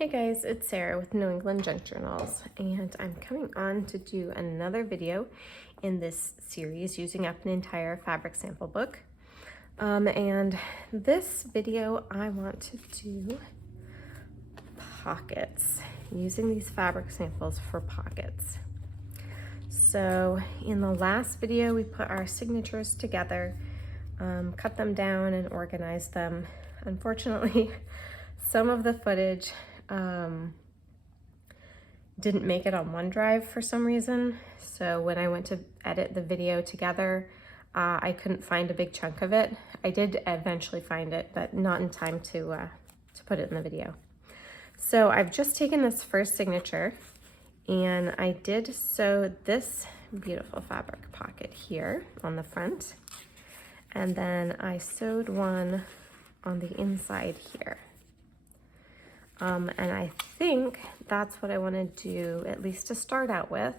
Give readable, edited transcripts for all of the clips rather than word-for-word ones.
Hey guys, it's Sarah with New England Junk Journals, and I'm coming on to do another video in this series using up an entire fabric sample book. And this video I want to do pockets, using these fabric samples for pockets. So in the last video we put our signatures together, cut them down and organized them. Unfortunately, some of the footage didn't make it on OneDrive for some reason. So when I went to edit the video together, I couldn't find a big chunk of it. I did eventually find it, but not in time to put it in the video. So I've just taken this first signature and I did sew this beautiful fabric pocket here on the front. And then I sewed one on the inside here. And I think that's what I want to do, at least to start out with,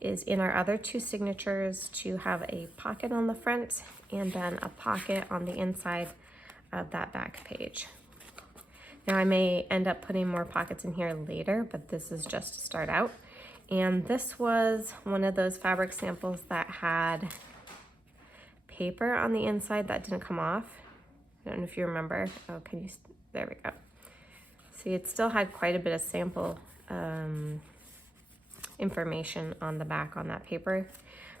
is in our other two signatures to have a pocket on the front and then a pocket on the inside of that back page. Now I may end up putting more pockets in here later, but this is just to start out. And this was one of those fabric samples that had paper on the inside that didn't come off. I don't know if you remember. Oh, there we go. See, it still had quite a bit of sample information on the back on that paper.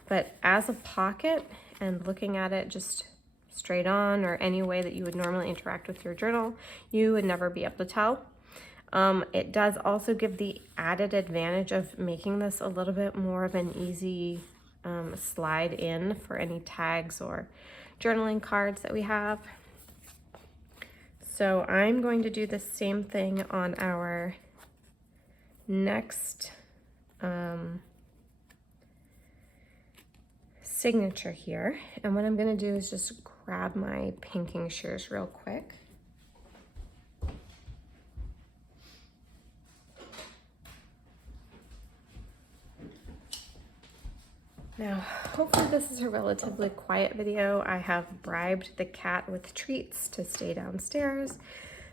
But as a pocket and looking at it just straight on or any way that you would normally interact with your journal, you would never be able to tell. It does also give the added advantage of making this a little bit more of an easy slide in for any tags or journaling cards that we have. So I'm going to do the same thing on our next signature here. And what I'm going to do is just grab my pinking shears real quick. Now, hopefully this is a relatively quiet video. I have bribed the cat with treats to stay downstairs.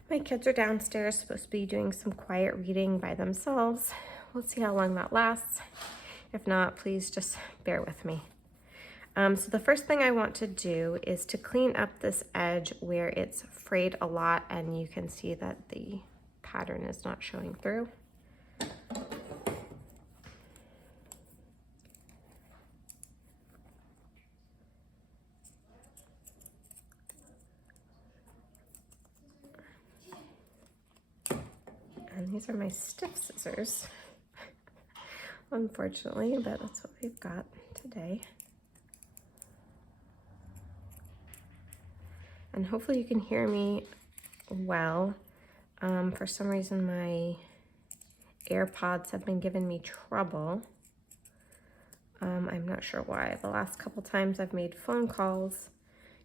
My kids are downstairs, supposed to be doing some quiet reading by themselves. We'll see how long that lasts. If not, please just bear with me. So the first thing I want to do is to clean up this edge where it's frayed a lot and you can see that the pattern is not showing through. And these are my stiff scissors, unfortunately, but that's what we've got today. And hopefully you can hear me well. For some reason my AirPods have been giving me trouble. I'm not sure why. The last couple times I've made phone calls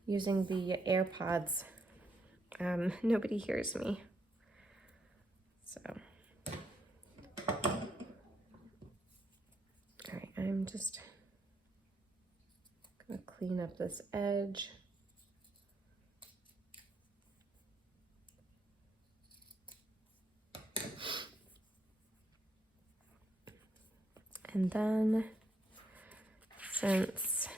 using the AirPods, nobody hears me. So, all right, I'm just gonna clean up this edge. And then, since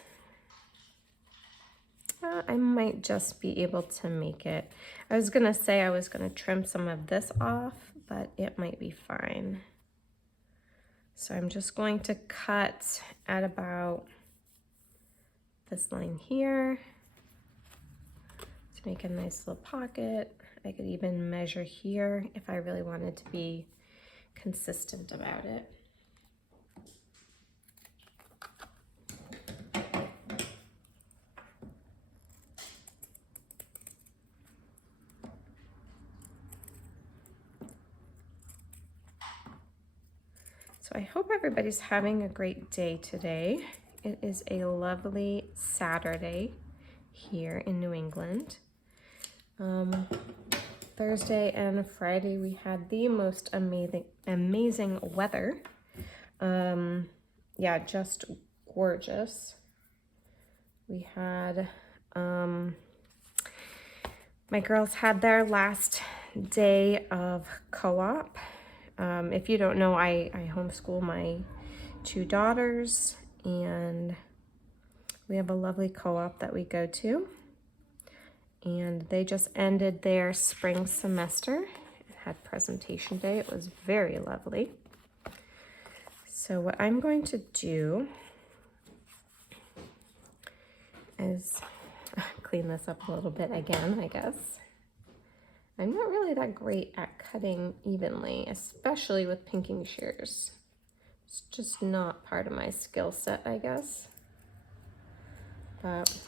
I might just be able to make it, I was gonna say I was gonna trim some of this off, but it might be fine. So I'm just going to cut at about this line here to make a nice little pocket. I could even measure here if I really wanted to be consistent about it. So I hope everybody's having a great day today. It is a lovely Saturday here in New England. Thursday and Friday we had the most amazing weather. Yeah, just gorgeous. We had My girls had their last day of co-op. If you don't know, I homeschool my 2 daughters, and we have a lovely co-op that we go to. And they just ended their spring semester. It had presentation day. It was very lovely. So what I'm going to do is clean this up a little bit again, I guess. I'm not really that great at cutting evenly, especially with pinking shears. It's just not part of my skill set, I guess. But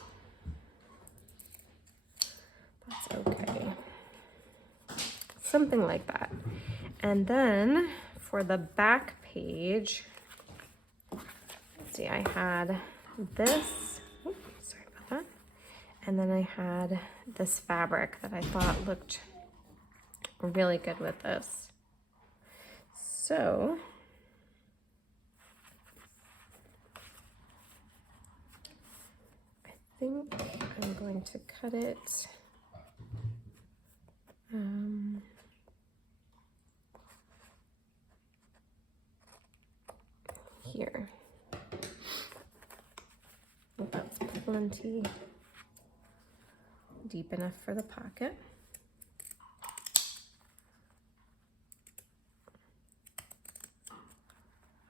that's okay. Something like that. And then for the back page, let's see, I had this, oops, sorry about that. And then I had this fabric that I thought looked really good with this. So I think I'm going to cut it here. That's plenty deep enough for the pocket.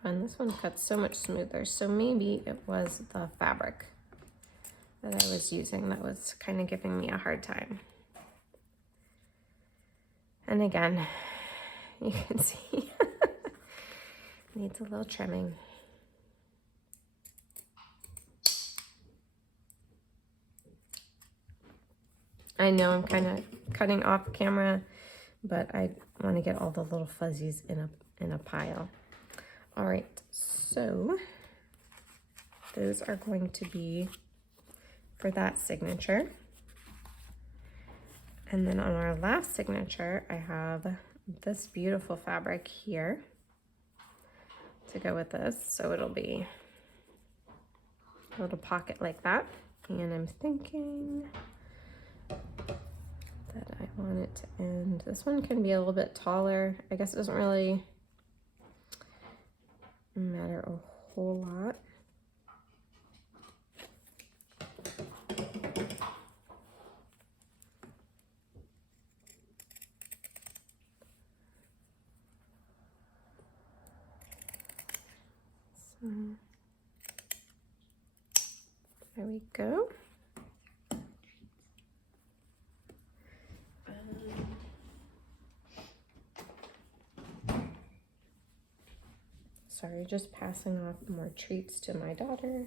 And this one cuts so much smoother, so maybe it was the fabric that I was using that was kind of giving me a hard time. And again, you can see needs a little trimming. I know I'm kind of cutting off camera, but I want to get all the little fuzzies in a pile. All right, so those are going to be for that signature. And then on our last signature, I have this beautiful fabric here to go with this. So it'll be a little pocket like that. And I'm thinking that I want it to end. This one can be a little bit taller. I guess it doesn't really matter a whole lot. So there we go. Sorry, just passing off more treats to my daughter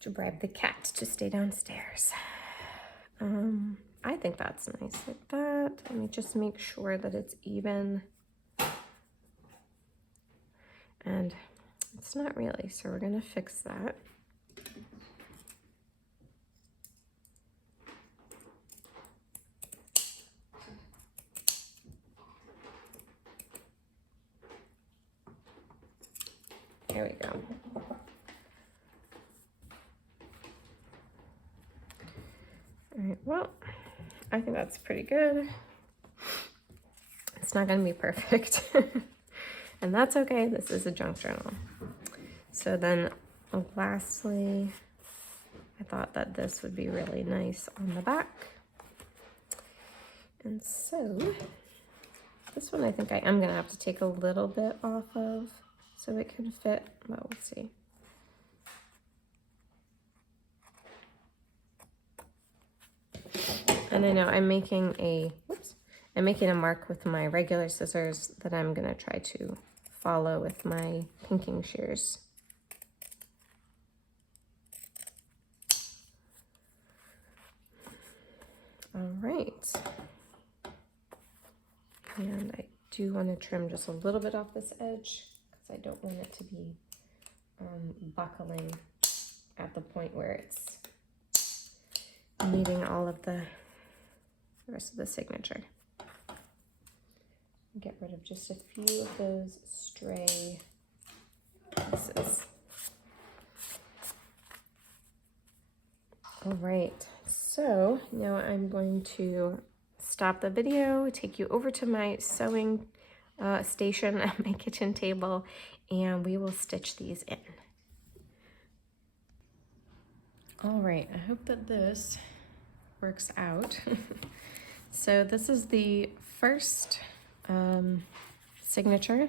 to bribe the cat to stay downstairs. I think that's nice like that. Let me just make sure that it's even. And it's not really, so we're gonna fix that. There we go. All right, well, I think that's pretty good. It's not gonna be perfect. And that's okay, this is a junk journal. So then lastly, I thought that this would be really nice on the back. And so this one I think I am gonna have to take a little bit off of so it can fit, well, we'll see. And I know I'm making a, I'm making a mark with my regular scissors that I'm gonna try to follow with my pinking shears. All right. And I do want to trim just a little bit off this edge because I don't want it to be buckling at the point where it's meeting all of the rest of the signature. Get rid of just a few of those stray pieces. All right, So now I'm going to stop the video, take you over to my sewing station at my kitchen table, and we will stitch these in. All right, I hope that this works out. So this is the first signature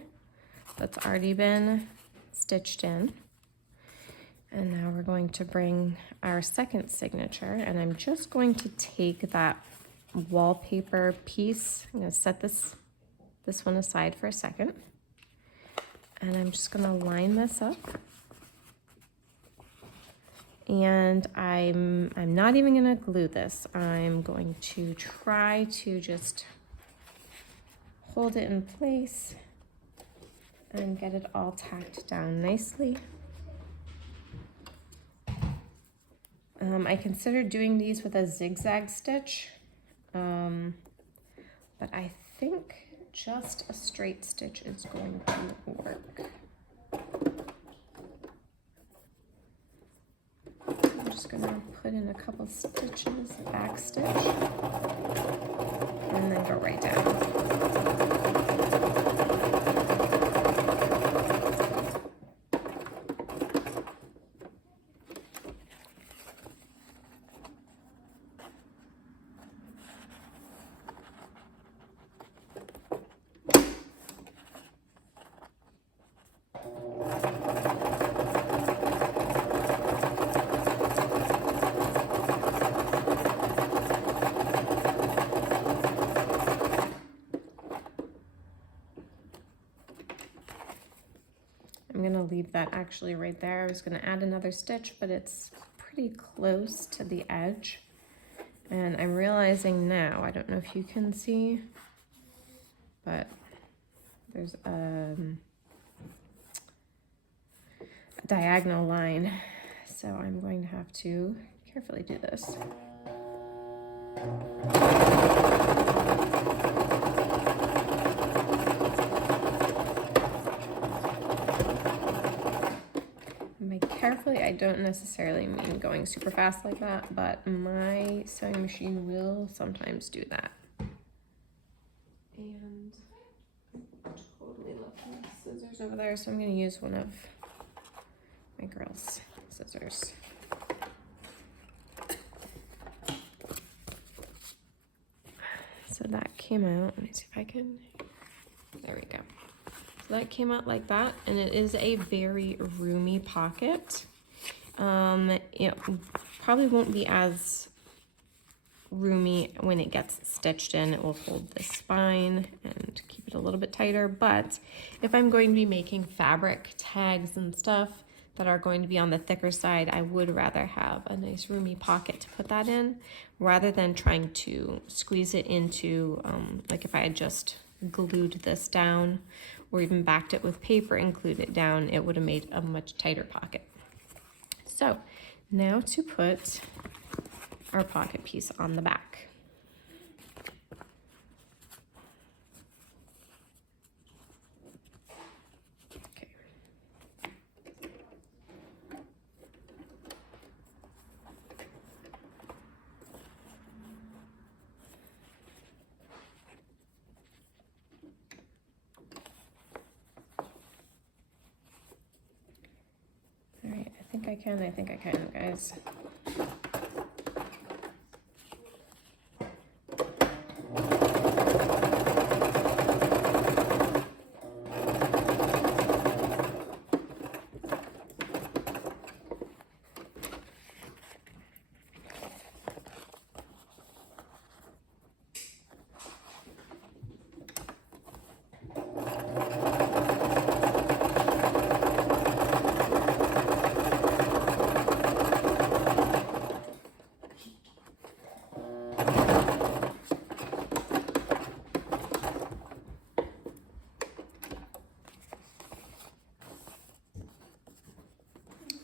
that's already been stitched in. And now we're going to bring our second signature, and I'm just going to take that wallpaper piece. I'm going to set this one aside for a second. And I'm just going to line this up. And I'm not even going to glue this. I'm going to try to just hold it in place and get it all tacked down nicely. I considered doing these with a zigzag stitch, but I think just a straight stitch is going to work. I'm just going to put in a couple stitches, back stitch, and then go right down. I'm gonna leave that actually right there. I was gonna add another stitch, but it's pretty close to the edge. And I'm realizing now, I don't know if you can see, but there's a diagonal line. So I'm going to have to carefully do this. By carefully, I don't necessarily mean going super fast like that, but my sewing machine will sometimes do that. And I'm totally left my scissors over there, so I'm going to use one of my girls' scissors. So that came out. Let me see if I can. There we go. So that came out like that, and it is a very roomy pocket. It probably won't be as roomy when it gets stitched in. It will hold the spine and keep it a little bit tighter, but if I'm going to be making fabric tags and stuff that are going to be on the thicker side, I would rather have a nice roomy pocket to put that in, rather than trying to squeeze it into, like if I had just glued this down or even backed it with paper and glued it down, it would have made a much tighter pocket. So now to put our pocket piece on the back. Okay. All right, I think I can, guys.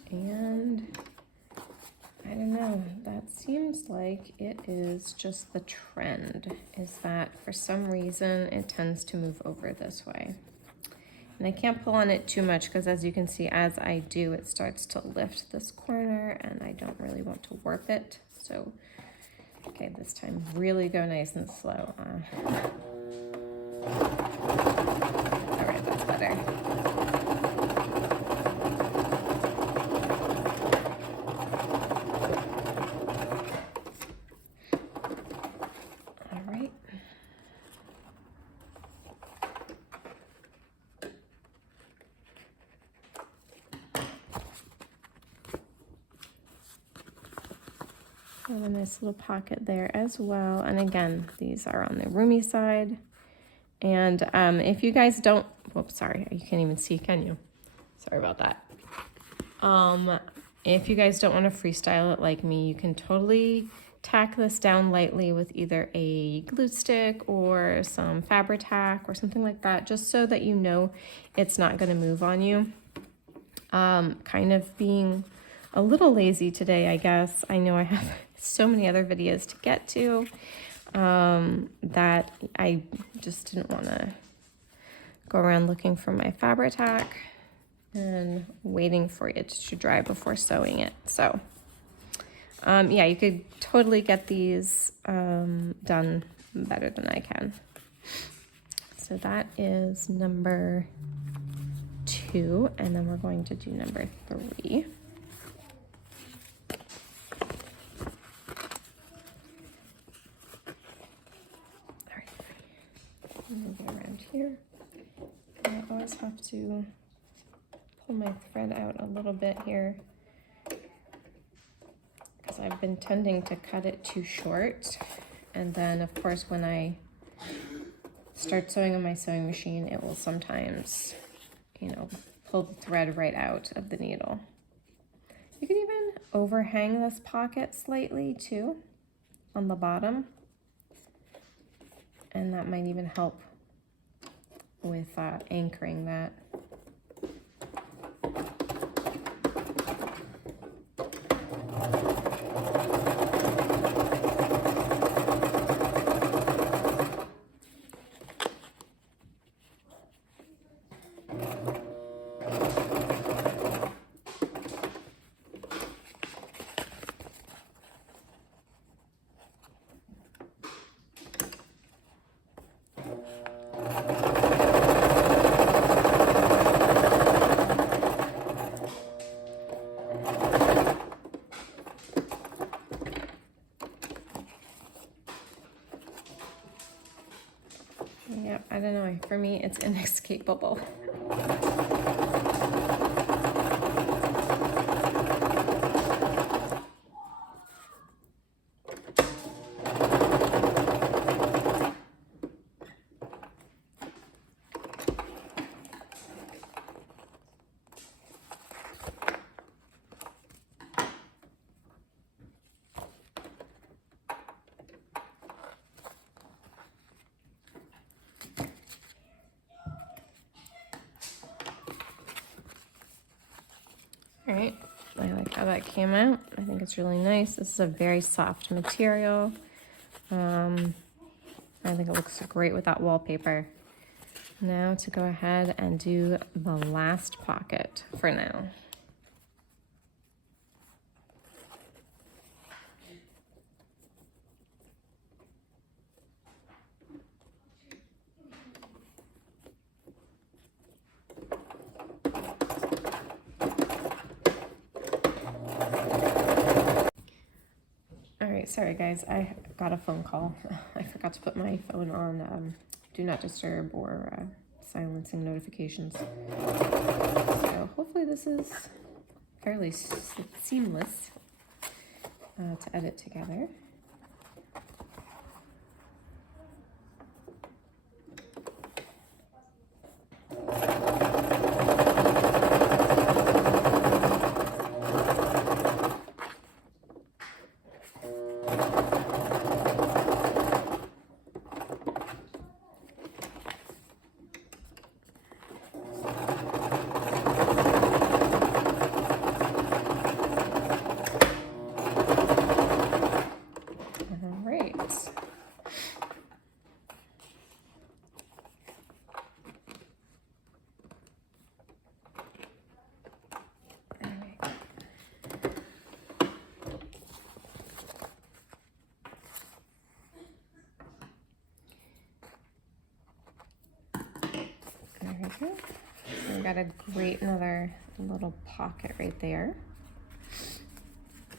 And I don't know, that seems like it is just the trend, is that for some reason it tends to move over this way. And I can't pull on it too much because, as you can see, as I do, it starts to lift this corner, and I don't really want to warp it. So Okay, this time really go nice and slow. All right, that's better. All right. Have a nice little pocket there as well. And again, these are on the roomy side. And if you guys don't, whoops, sorry, you can't even see, can you? Sorry about that. If you guys don't want to freestyle it like me, you can totally tack this down lightly with either a glue stick or some Fabri-Tac or something like that, just so that you know it's not going to move on you. Kind of being a little lazy today, I guess. I know I have so many other videos to get to that I just didn't want to go around looking for my Fabri-Tac and waiting for it to dry before sewing it. So yeah, you could totally get these done better than I can. So that is number 2, and then we're going to do number 3. All right, move it around here. I always have to pull my thread out a little bit here because I've been tending to cut it too short, and then of course when I start sewing on my sewing machine, it will sometimes, you know, pull the thread right out of the needle. You can even overhang this pocket slightly too on the bottom, and that might even help with anchoring that. Yep, I don't know, for me it's inescapable. All right, I like how that came out. I think it's really nice. This is a very soft material. I think it looks great with that wallpaper. Now to go ahead and do the last pocket for now. Sorry guys, I got a phone call. I forgot to put my phone on do not disturb or silencing notifications. So hopefully this is fairly seamless to edit together. There we go. So we got a great another little pocket right there.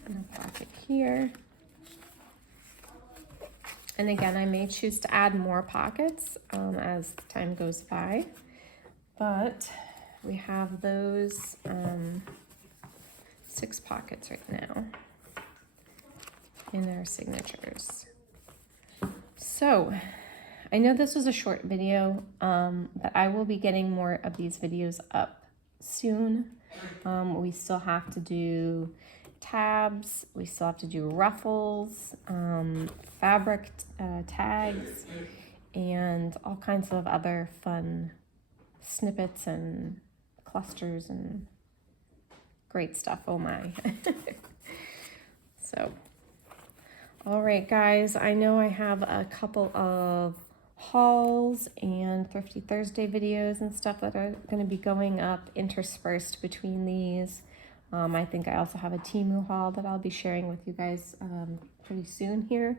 And a pocket here. And again, I may choose to add more pockets as time goes by, but we have those 6 pockets right now in their signatures. So I know this was a short video, but I will be getting more of these videos up soon. We still have to do tabs, we still have to do ruffles, fabric tags, and all kinds of other fun snippets and clusters and great stuff. Oh my. So, all right, guys, I know I have a couple of hauls and Thrifty Thursday videos and stuff that are going to be going up interspersed between these. I think I also have a Temu haul that I'll be sharing with you guys pretty soon here.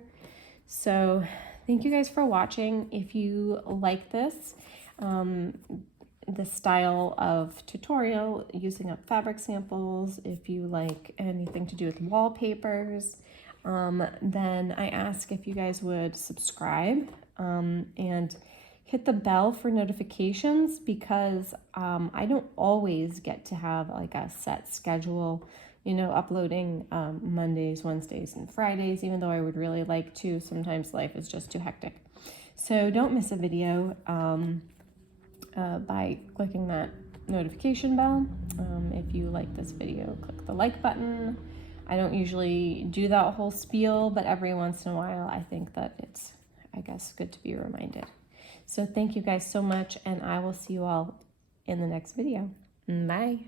So thank you guys for watching. If you like this, the style of tutorial using up fabric samples, if you like anything to do with wallpapers, then I ask if you guys would subscribe and hit the bell for notifications, because I don't always get to have like a set schedule, you know, uploading Mondays, Wednesdays, and Fridays, even though I would really like to. Sometimes life is just too hectic. So don't miss a video by clicking that notification bell. If you like this video, click the like button. I don't usually do that whole spiel, but every once in a while I think that it's, I guess, good to be reminded. So thank you guys so much, and I will see you all in the next video. Bye.